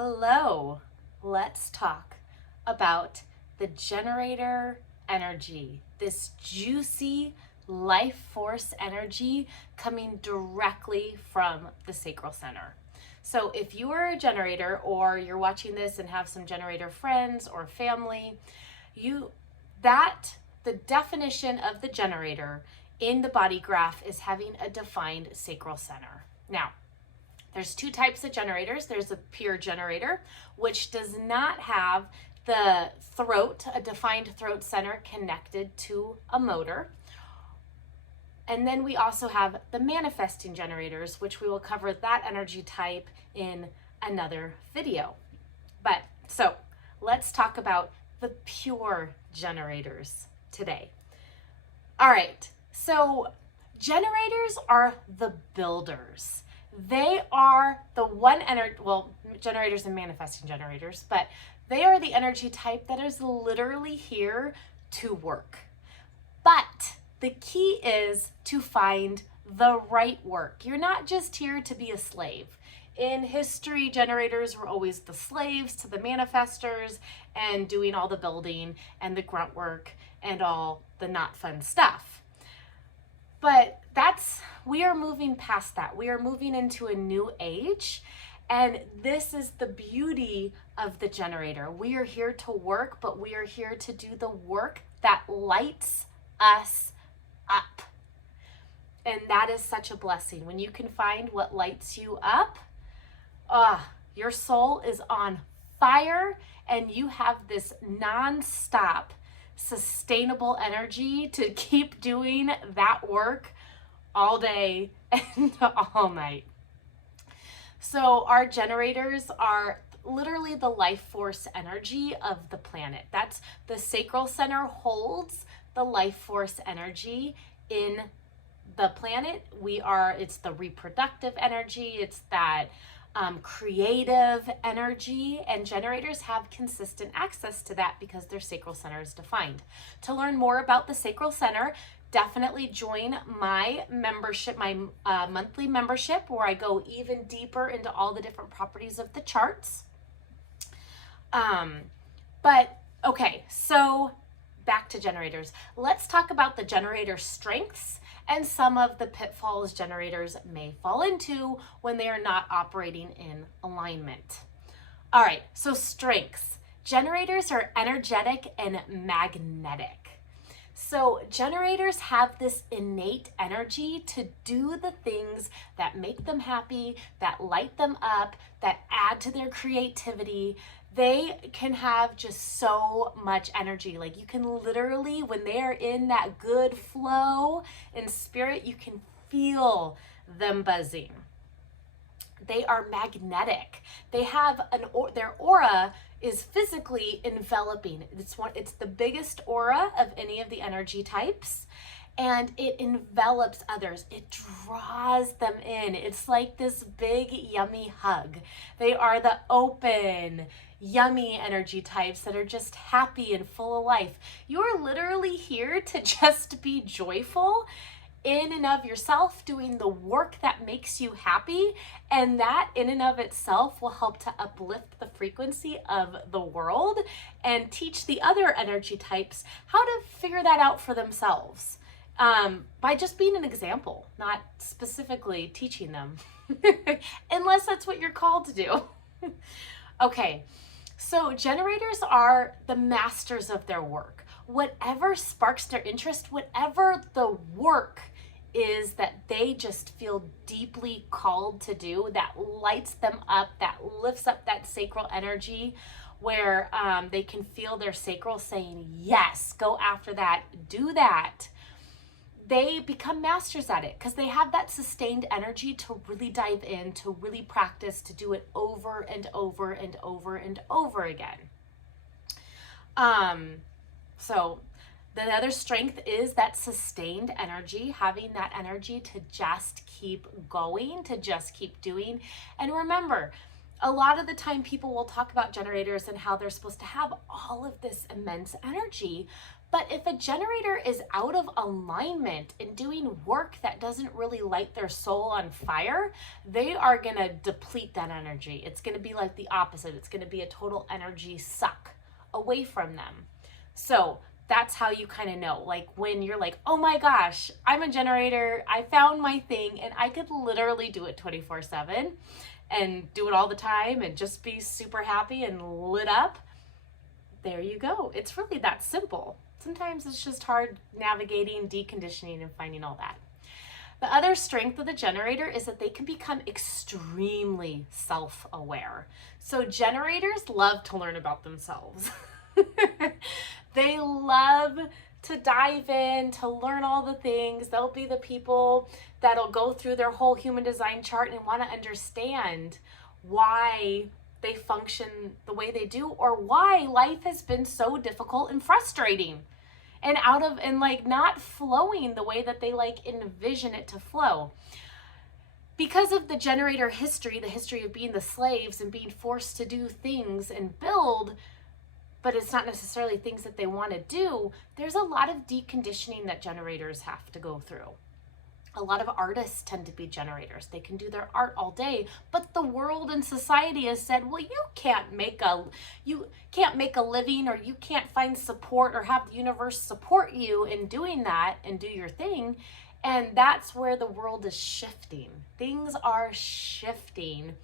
Hello, let's talk about the generator energy, this juicy life force energy coming directly from the sacral center. So if you are a generator or you're watching this and have some generator friends or family, the definition of the generator in the body graph is having a defined sacral center. Now, there's two types of generators. There's a pure generator, which does not have the throat, a defined throat center connected to a motor. And then we also have the manifesting generators, which we will cover that energy type in another video. So let's talk about the pure generators today. All right, so generators are the builders. They are the one energy, well, generators and manifesting generators, but they are the energy type that is literally here to work. But the key is to find the right work. You're not just here to be a slave. In history, generators were always the slaves to the manifestors and doing all the building and the grunt work and all the not fun stuff. But we are moving past that. We are moving into a new age. And this is the beauty of the generator. We are here to work, but we are here to do the work that lights us up. And that is such a blessing. When you can find what lights you up, your soul is on fire and you have this non-stop sustainable energy to keep doing that work all day and all night. So our generators are literally the life force energy of the planet. That's the sacral center holds the life force energy in the planet. It's the reproductive energy. It's that creative energy, and generators have consistent access to that because their sacral center is defined. To learn more about the sacral center, definitely join my membership, my monthly membership, where I go even deeper into all the different properties of the charts. Okay, so back to generators. Let's talk about the generator strengths and some of the pitfalls generators may fall into when they are not operating in alignment. All right, so strengths. Generators are energetic and magnetic. So generators have this innate energy to do the things that make them happy, that light them up, that add to their creativity. They can have just so much energy. Like you can literally, when they are in that good flow in spirit, you can feel them buzzing. They are magnetic. They have their aura is physically enveloping. It's the biggest aura of any of the energy types, and it envelops others. It draws them in. It's like this big yummy hug. They are the open, yummy energy types that are just happy and full of life. You're literally here to just be joyful in and of yourself, doing the work that makes you happy, and that in and of itself will help to uplift the frequency of the world and teach the other energy types how to figure that out for themselves, by just being an example, not specifically teaching them, unless that's what you're called to do. Okay, so generators are the masters of their work. Whatever sparks their interest, whatever the work is that they just feel deeply called to do, that lights them up, that lifts up that sacral energy, where they can feel their sacral saying, yes, go after that, do that. They become masters at it because they have that sustained energy to really dive in, to really practice, to do it over and over and over and over again. So the other strength is that sustained energy, having that energy to just keep going, to just keep doing. And remember, a lot of the time people will talk about generators and how they're supposed to have all of this immense energy, But if a generator is out of alignment and doing work that doesn't really light their soul on fire, they are going to deplete that energy. It's going to be like the opposite. It's going to be a total energy suck away from them. So that's how you kind of know, like when you're like, oh my gosh, I'm a generator, I found my thing, and I could literally do it 24/7 and do it all the time and just be super happy and lit up. There you go. It's really that simple. Sometimes it's just hard navigating, deconditioning, and finding all that. The other strength of the generator is that they can become extremely self-aware. So generators love to learn about themselves. They love to dive in, to learn all the things. They'll be the people that'll go through their whole human design chart and want to understand why they function the way they do, or why life has been so difficult and frustrating and like not flowing the way that they like envision it to flow. Because of the generator history, the history of being the slaves and being forced to do things and build, but it's not necessarily things that they want to do, there's a lot of deconditioning that generators have to go through. A lot of artists tend to be generators. They can do their art all day, but the world and society has said, well, you can't make a living, or you can't find support or have the universe support you in doing that and do your thing. And that's where the world is shifting. Things are shifting.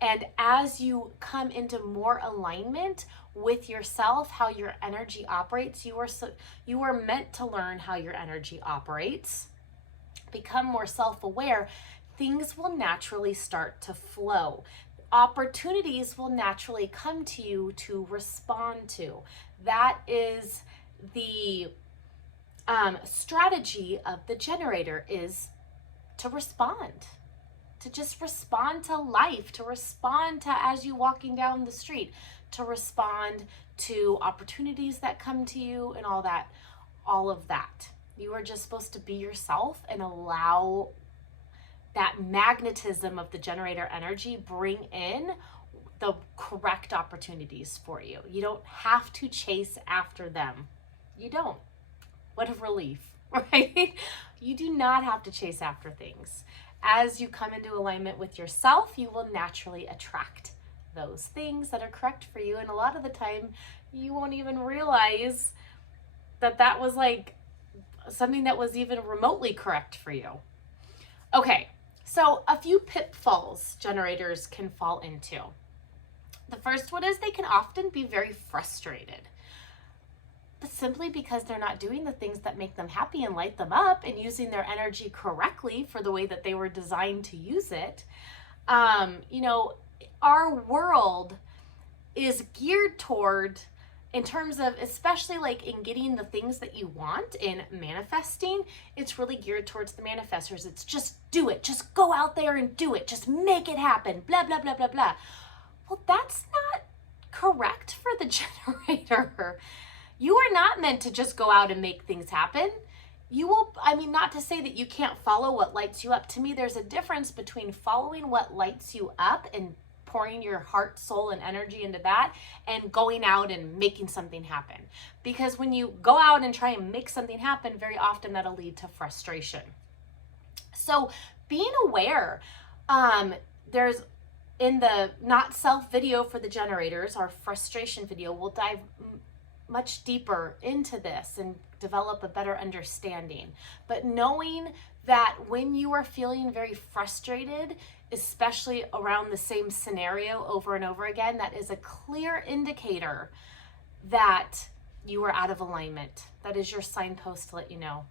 And as you come into more alignment with yourself, how your energy operates, you are meant to learn how your energy operates. Become more self-aware, things will naturally start to flow. Opportunities will naturally come to you to respond to. That is the strategy of the generator, is to respond. To just respond to life, to respond to as you walking down the street, to respond to opportunities that come to you and all of that. You are just supposed to be yourself and allow that magnetism of the generator energy bring in the correct opportunities for you. You don't have to chase after them. You don't. What a relief, right? You do not have to chase after things. As you come into alignment with yourself, you will naturally attract those things that are correct for you. And a lot of the time, you won't even realize that that was like something that was even remotely correct for you. Okay, so a few pitfalls generators can fall into. The first one is they can often be very frustrated, but simply because they're not doing the things that make them happy and light them up and using their energy correctly for the way that they were designed to use it. Our world is geared toward, in terms of, especially like in getting the things that you want in manifesting, it's really geared towards the manifestors. It's just do it, just go out there and do it, just make it happen, blah, blah, blah, blah, blah. Well, that's not correct for the generator. You are not meant to just go out and make things happen. Not to say that you can't follow what lights you up. To me, there's a difference between following what lights you up and pouring your heart, soul, and energy into that, and going out and making something happen. Because when you go out and try and make something happen, very often that'll lead to frustration. So being aware, there's in the not self video for the generators, our frustration video, we'll dive much deeper into this and develop a better understanding. But knowing that when you are feeling very frustrated, especially around the same scenario over and over again, that is a clear indicator that you are out of alignment. That is your signpost to let you know.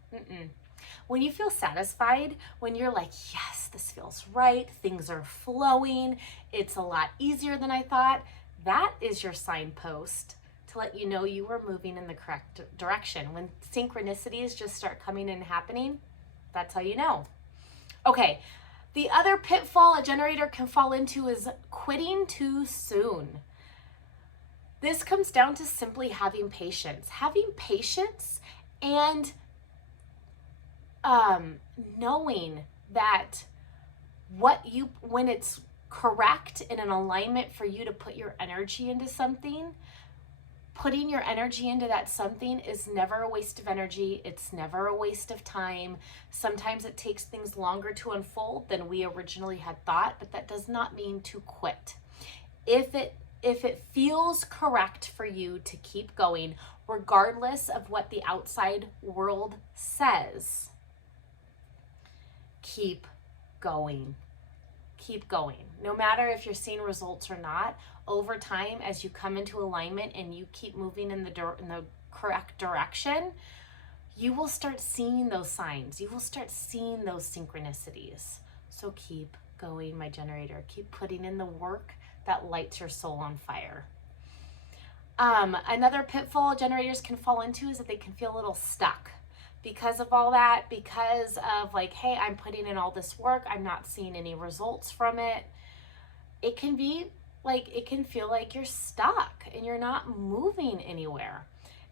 When you feel satisfied, when you're like, yes, this feels right, things are flowing, it's a lot easier than I thought, that is your signpost to let you know you are moving in the correct direction. When synchronicities just start coming and happening, that's how you know. Okay, the other pitfall a generator can fall into is quitting too soon. This comes down to simply having patience. Having patience and knowing that when it's correct and an alignment for you to put your energy into something, Putting your energy into that something is never a waste of energy. It's never a waste of time. Sometimes it takes things longer to unfold than we originally had thought, but that does not mean to quit. If it feels correct for you to keep going, regardless of what the outside world says, keep going. Keep going. No matter if you're seeing results or not, over time, as you come into alignment and you keep moving in the correct direction, you will start seeing those signs. You will start seeing those synchronicities. So keep going, my generator. Keep putting in the work that lights your soul on fire. Another pitfall generators can fall into is that they can feel a little stuck because of all that, because of like, hey, I'm putting in all this work, I'm not seeing any results from it. It can be like, it can feel like you're stuck and you're not moving anywhere.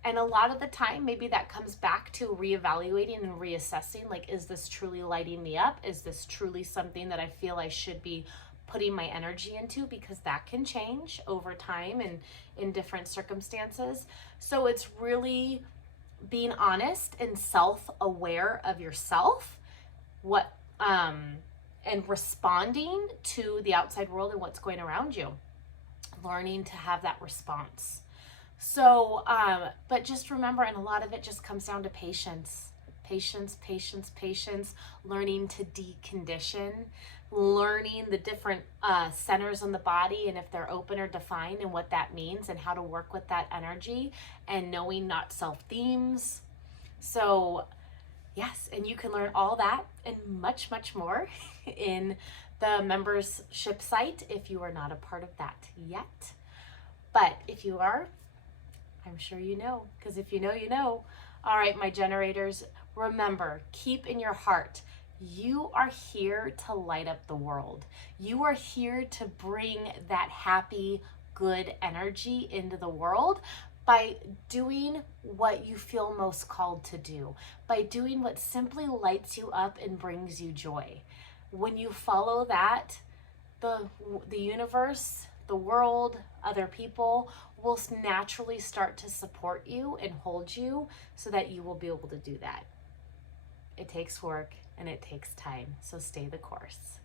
And a lot of the time, maybe that comes back to reevaluating and reassessing, like, is this truly lighting me up? Is this truly something that I feel I should be putting my energy into? Because that can change over time and in different circumstances. So it's really being honest and self-aware of yourself, and responding to the outside world and what's going around you, learning to have that response. So, but just remember, and a lot of it just comes down to patience, learning to decondition, learning the different centers on the body and if they're open or defined and what that means and how to work with that energy, and knowing not self themes. So yes, and you can learn all that and much, much more in the membership site if you are not a part of that yet. But if you are, I'm sure you know, because if you know, you know. All right, my generators, remember, keep in your heart, you are here to light up the world. You are here to bring that happy, good energy into the world by doing what you feel most called to do, by doing what simply lights you up and brings you joy. When you follow that, the universe, the world, other people will naturally start to support you and hold you so that you will be able to do that. It takes work and it takes time, so stay the course.